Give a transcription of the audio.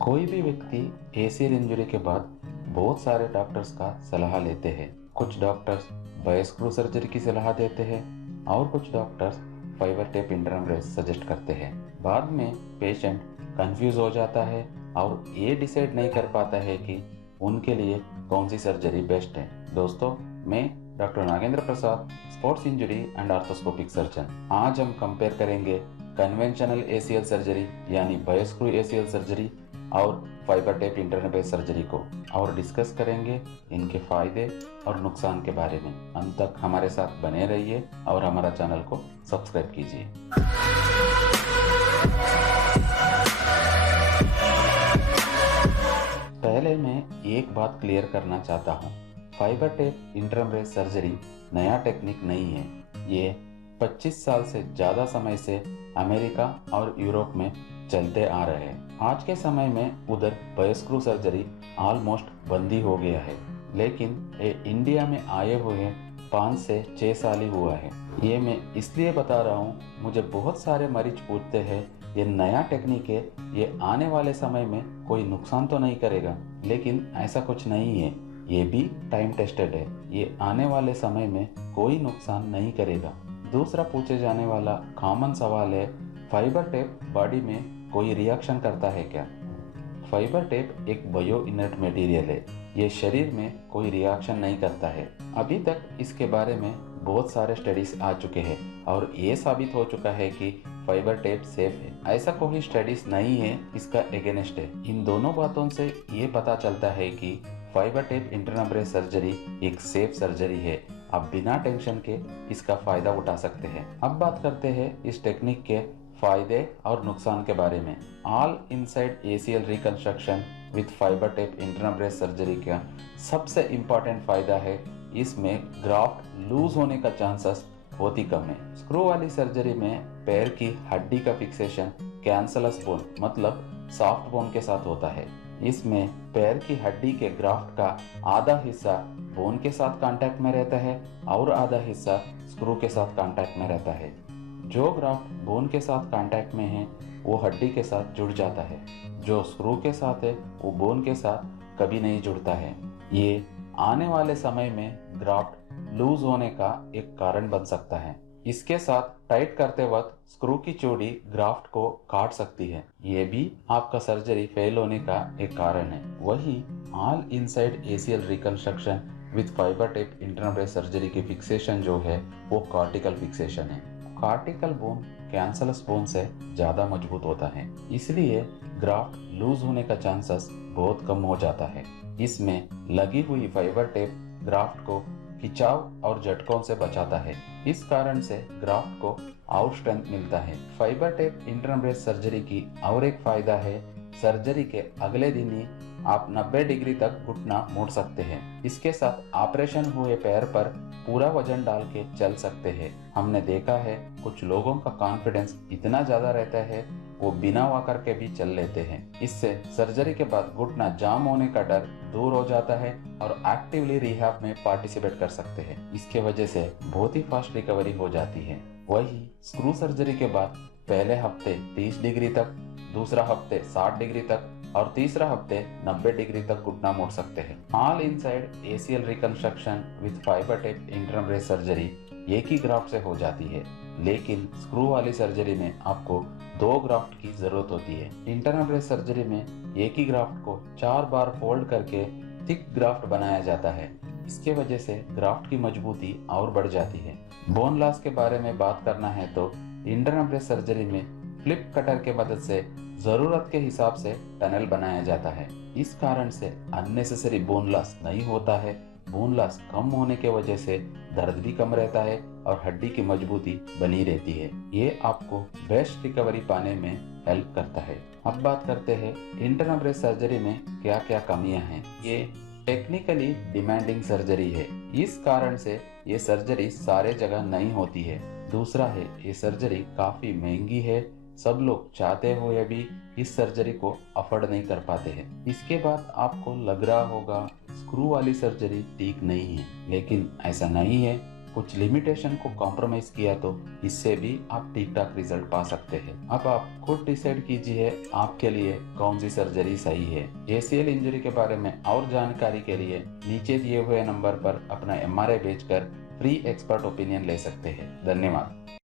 कोई भी व्यक्ति एसीएल इंजरी के बाद बहुत सारे डॉक्टर्स का सलाह लेते हैं। कुछ डॉक्टर्स बायोस्क्रू सर्जरी की सलाह देते हैं और कुछ doctors fibre tape internal brace suggest करते हैं। बाद में पेशेंट कंफ्यूज हो जाता है और ये डिसाइड नहीं कर पाता है कि उनके लिए कौन सी सर्जरी बेस्ट है। दोस्तों, मैं doctor Nagendra Prasad, sports injury and arthroscopic surgeon. आज हम कंपेयर करेंगे कन्वेंशनल एसीएल सर्जरी यानी बायोस्क्रू एसीएल सर्जरी और fibre tape internal brace surgery को और डिस्कस करेंगे इनके फायदे और नुकसान के बारे में। अंत तक हमारे साथ बने रहिए और हमारा चैनल को सब्सक्राइब कीजिए। पहले मैं एक बात क्लियर करना चाहता हूँ, fibre tape internal brace surgery नया टेक्निक नहीं है। ये 25 साल से ज़्यादा समय से अमेरिका और यूरोप में चलते आ रहे हैं। आज के समय में उधर बायोस्क्रू सर्जरी ऑलमोस्ट बंद ही हो गया है, लेकिन ये इंडिया में आए हुए 5 से 6 साल ही हुआ है। ये मैं इसलिए बता रहा हूँ, मुझे बहुत सारे मरीज पूछते हैं ये नया टेक्निक है, ये आने वाले समय में कोई नुकसान तो नहीं करेगा, लेकिन ऐसा कुछ नहीं है। ये भी टाइम टेस्टेड है, ये आने वाले समय में कोई नुकसान नहीं करेगा। दूसरा पूछे जाने वाला कॉमन सवाल है, फाइबर टेप बॉडी में कोई रिएक्शन करता है क्या? फाइबर टेप एक बायो इनर्ट मटेरियल है, ये शरीर में कोई रिएक्शन नहीं करता है। अभी तक इसके बारे में बहुत सारे स्टडीज आ चुके हैं और ये साबित हो चुका है कि फाइबर टेप सेफ है। ऐसा कोई स्टडीज नहीं है इसका एगेंस्ट है। इन दोनों बातों से ये पता चलता है कि fibre tape internal brace surgery एक सेफ सर्जरी है। आप बिना टेंशन के इसका फायदा उठा सकते हैं। अब बात करते हैं इस टेक्निक के फायदे और नुकसान के बारे में। All inside ACL reconstruction with fibre tape internal brace surgery का सबसे इम्पोर्टेंट फायदा है, इसमें ग्राफ्ट लूज होने का चांसेस बहुत ही कम है। स्क्रू वाली सर्जरी में पैर की हड्डी का फिक्सेशन कैंसलस बोन मतलब सॉफ्ट बोन के साथ होता है। इसमें पैर की हड्डी के ग्राफ्ट का आधा हिस्सा बोन के साथ कांटेक्ट में रहता है और आधा हिस्सा स्क्रू के साथ कांटेक्ट में रहता है। जो ग्राफ्ट बोन के साथ कांटेक्ट में है वो हड्डी के साथ जुड़ जाता है, जो स्क्रू के साथ है वो बोन के साथ कभी नहीं जुड़ता है। ये आने वाले समय में ग्राफ्ट लूज होने का एक कारण बन सकता है। इसके साथ टाइट करते वक्त स्क्रू की चोटी ग्राफ्ट को काट सकती है, ये भी आपका सर्जरी फेल होने का एक कारण है। वही all inside ACL reconstruction with fibre tape internal brace surgery की फिक्सेशन जो है वो कॉर्टिकल फिक्सेशन है। कॉर्टिकल बोन कैंसलस बोन से ज्यादा मजबूत होता है, इसलिए ग्राफ्ट लूज होने का चांसेस बहुत कम हो जाता है। इसमें लगी हुई फाइबर टेप ग्राफ्ट को खिंचाव और झटकों से बचाता है, इस कारण से ग्राफ्ट को और स्ट्रेंथ मिलता है। Fibre tape internal brace surgery की और एक फायदा है, सर्जरी के अगले दिन ही आप 90 डिग्री तक घुटना मोड़ सकते हैं। इसके साथ ऑपरेशन हुए पैर पर पूरा वजन डाल के चल सकते हैं। हमने देखा है कुछ लोगों का कॉन्फिडेंस इतना ज्यादा रहता है वो बिना वॉकर के भी चल लेते हैं। इससे सर्जरी के बाद घुटना जाम होने का डर दूर हो जाता है और एक्टिवली रिहैब में पार्टिसिपेट कर सकते हैं। इसके वजह से बहुत ही फास्ट रिकवरी हो जाती है। वही स्क्रू सर्जरी के बाद पहले हफ्ते 30 डिग्री तक, दूसरा हफ्ते 60 डिग्री तक और तीसरा हफ्ते 90 डिग्री तक घुटना मोड़ सकते हैं। All inside ACL reconstruction with fibre tape internal brace surgery एक ही ग्राफ्ट से हो जाती है, लेकिन स्क्रू वाली सर्जरी में आपको 2 ग्राफ्ट की जरूरत होती है। इंटरनल ब्रेस सर्जरी में एक ही ग्राफ्ट को 4 बार फोल्ड करके थिक ग्राफ्ट बनाया जाता है। इसके वजह से ग्राफ्ट की मजबूती और बढ़ जाती है। बोन लॉस के बारे में बात करना है तो इंटरनल ब्रेस सर्जरी में फ्लिप कटर के मदद से जरूरत के हिसाब से टनल बनाया जाता है। इस कारण से अननेसेसरी बोन लॉस नहीं होता है। बोन लॉस कम होने के वजह से दर्द भी कम रहता है और हड्डी की मजबूती बनी रहती है। ये आपको बेस्ट रिकवरी पाने में हेल्प करता है। अब बात करते हैं इंटरनल ब्रेस सर्जरी में क्या क्या कमियां हैं। ये टेक्निकली डिमांडिंग सर्जरी है, इस कारण से ये सर्जरी सारे जगह नहीं होती है। दूसरा है ये सर्जरी काफी महंगी है, सब लोग चाहते हुए भी इस सर्जरी को अफोर्ड नहीं कर पाते हैं। इसके बाद आपको लग रहा होगा स्क्रू वाली सर्जरी ठीक नहीं है, लेकिन ऐसा नहीं है। कुछ लिमिटेशन को कॉम्प्रोमाइज किया तो इससे भी आप ठीक ठाक रिजल्ट पा सकते हैं। अब आप खुद डिसाइड कीजिए आपके लिए कौन सी सर्जरी सही है। ACL इंजरी के बारे में और जानकारी के लिए नीचे दिए हुए नंबर पर अपना MRI भेजकर फ्री एक्सपर्ट ओपिनियन ले सकते हैं। धन्यवाद।